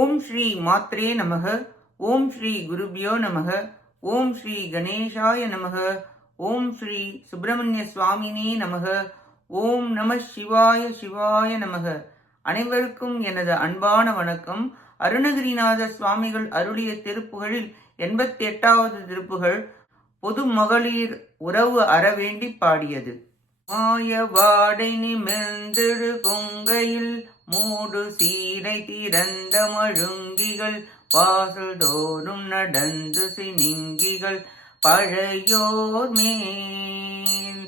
ஓம் ஸ்ரீ மாத்ரே நமக ஓம் ஸ்ரீ குருபியோ நமக ஓம் ஸ்ரீ கணேஷாய நமக ஓம் ஸ்ரீ சுப்பிரமணிய சுவாமினே நமக ஓம் நம சிவாய சிவாய நமக. அனைவருக்கும் எனது அன்பான வணக்கம். அருணகிரிநாத சுவாமிகள் அருளிய திருப்புகழில் எண்பத்தி எட்டாவது திருப்புகழ் பொது மகளிர் உறவு அறவேண்டி பாடியது. மாய வாடை நிமிர்ந்திடு கொங்கையில் மூடு சீரை திறந்த மழுங்கிகள் வாசல் தோறும் நடந்து சினிங்கிகள் பழையோர் மேல்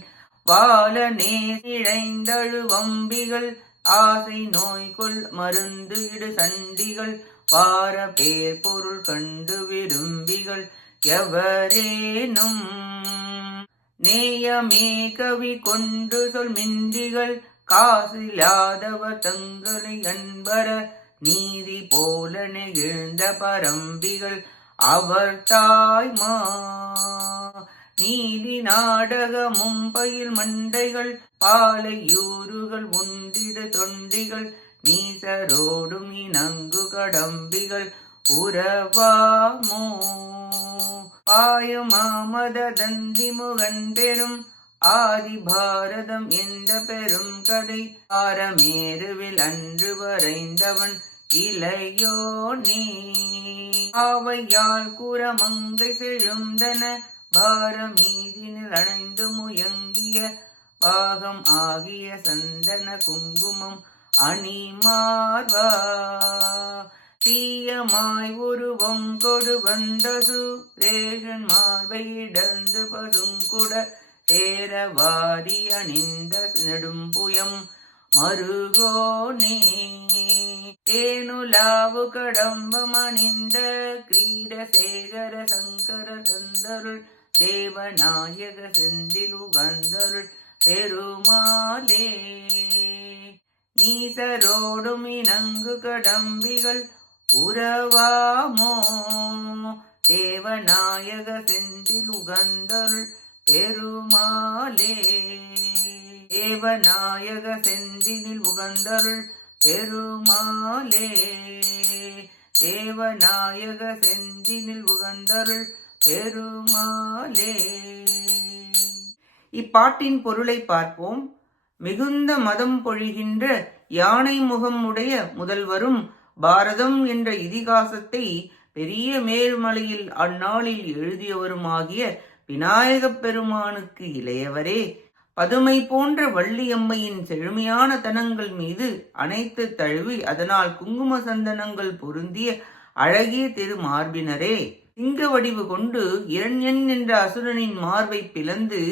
வாழ நேசிழைந்தழு வம்பிகள் ஆசை நோய்கொள் மருந்து இடு சண்டிகள் வார பேர் பொருள் கண்டு விரும்பிகள் எவரேனும் நேயமே கவி கொண்டு சொல் மிண்டிகள் காசில்லாதவர் தங்களை அன்பர நீதி போல நெகிழ்ந்த பரம்பிகள் அவர் தாய்மா. நீதி நாடக மும்பையில் மண்டைகள் பாலையூறுகள் உண்டிட தொண்டிகள் நீசரோடும் இனங்கு கடம்பிகள் உறவாமோ. பாயமாமத தந்தி முகன் பெரும் ஆதி பாரதம் எந்த பெரும் கதை ஆரமேருவில் அன்று வரைந்தவன் இளையோ நீ. ஆவையால் குரமங்கை செழுந்தன பாரமீதினில் அணைந்து முயங்கிய பாகம் ஆகிய சந்தன குங்குமம் அணிமார்வா. தீயமாய் உருவம் கொடு வந்தது ரேஷன் மார்பையிடந்து பசுங்குட சேரவாரி அணிந்த நெடும்புயம் மருகோனே தேனுலாவு கடம்பம் அணிந்த கிரீடசேகர சங்கர சந்தருள் தேவநாயக செந்தில் உகந்தருள் பெருமாலே நீசரோடும் இனங்கு கடம்பிகள் உறவாமோ. தேவநாயக செந்தில் உகந்தருள் பெருமாளே தேவநாயக செந்தினில் உகந்தருள் பெருமாளே தேவநாயக செந்தினில் உகந்தருள் பெருமாளே. இப்பாட்டின் பொருளை பார்ப்போம். மிகுந்த மதம் பொழிகின்ற யானை முகம் உடைய முதல்வரும் பாரதம் என்ற இதிகாசத்தை பெரிய மேல்மலையில் அந்நாளில் எழுதியவருமாகிய விநாயகப் பெருமானுக்கு இளையவரே பதுமை போன்ற வள்ளியம்மையின் செழுமையான தனங்கள் மீது அனைத்து தழுவி அதனால் குங்கும சந்தனங்கள் பொருந்திய அழகிய திரு மார்பினரே சிங்க வடிவு கொண்டு இரண்யன் என்ற அசுரனின் மார்பை பிளந்து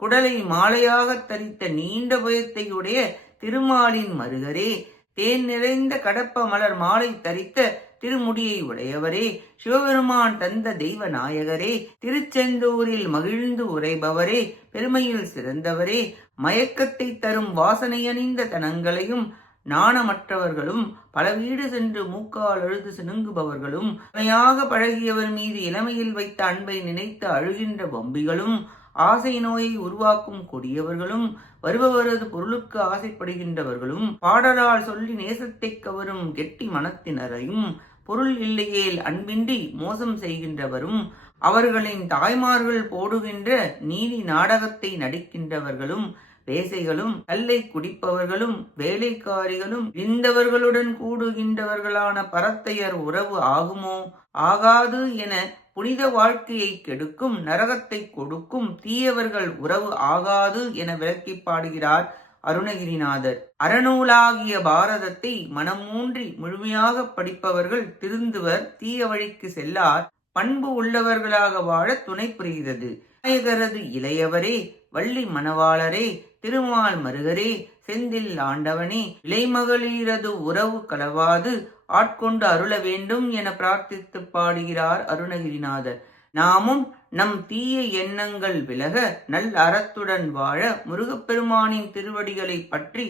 குடலை மாலையாக தரித்த நீண்ட பயத்தையுடைய திருமாலின் மருகரே தேன் நிறைந்த கடப்ப மலர் மாலை தரித்த திருமுடியை உடையவரே சிவபெருமான் தந்த தெய்வ நாயகரே திருச்செந்தூரில் மகிழ்ந்து உரைபவரே பெருமையில் சிறந்தவரே மயக்கத்தை தரும் வாசனையணிந்த தனங்களையும் நாணமற்றவர்களும் பல வீடு சென்று மூக்கால் அழுது சினுங்குபவர்களும் உண்மையாக பழகியவர் மீது இளமையில் வைத்த அன்பை நினைத்து அழுகின்ற பொம்பிகளும் ஆசை நோயை உருவாக்கும் கொடியவர்களும் வருபவரது பொருளுக்கு ஆசைப்படுகின்றவர்களும் பாடலால் சொல்லி நேசத்தை கவரும் கெட்டி மனத்தினரையும் பொருள் இல்லையேல் அன்பின்றி மோசம் செய்கின்றவரும் அவர்களின் தாய்மார்கள் போடுகின்ற நீதி நாடகத்தை நடிக்கின்றவர்களும் வேசைகளும் கல்லை குடிப்பவர்களும் வேலைக்காரிகளும் இந்தவர்களுடன் கூடுகின்றவர்களான பரத்தையர் உறவு ஆகுமோ? ஆகாது என புனித வாழ்க்கையை கெடுக்கும் நரகத்தை கொடுக்கும் தீயவர்கள் உறவு ஆகாது என விளக்கி பாடுகிறார் அருணகிரிநாதர். அறநூலாகிய பாரதத்தை மனமூன்றி முழுமையாக படிப்பவர்கள் திருந்துவர் தீய வழிக்கு செல்லார் பண்பு உள்ளவர்களாக வாழ துணை புரிகிறது. நாயகரது இளையவரே வள்ளி மணவாளரே திருமால் மருகரே செந்தில் ஆண்டவனே இலைமகளிரது உறவு கலவாது ஆட்கொண்டு அருள வேண்டும் என பிரார்த்தித்து பாடுகிறார் அருணகிரிநாதர். நாமும் நம் தீய எண்ணங்கள் விலக நல் அறத்துடன் வாழ முருகப்பெருமானின் திருவடிகளை பற்றி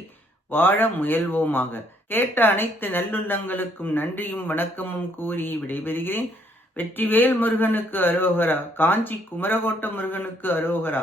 வாழ முயல்வோமாக. கேட்ட அனைத்து நல்லுள்ளங்களுக்கும் நன்றியும் வணக்கமும் கூறி விடைபெறுகிறேன். வெற்றிவேல் முருகனுக்கு அரோகரா காஞ்சி குமரகோட்ட முருகனுக்கு அரோகரா.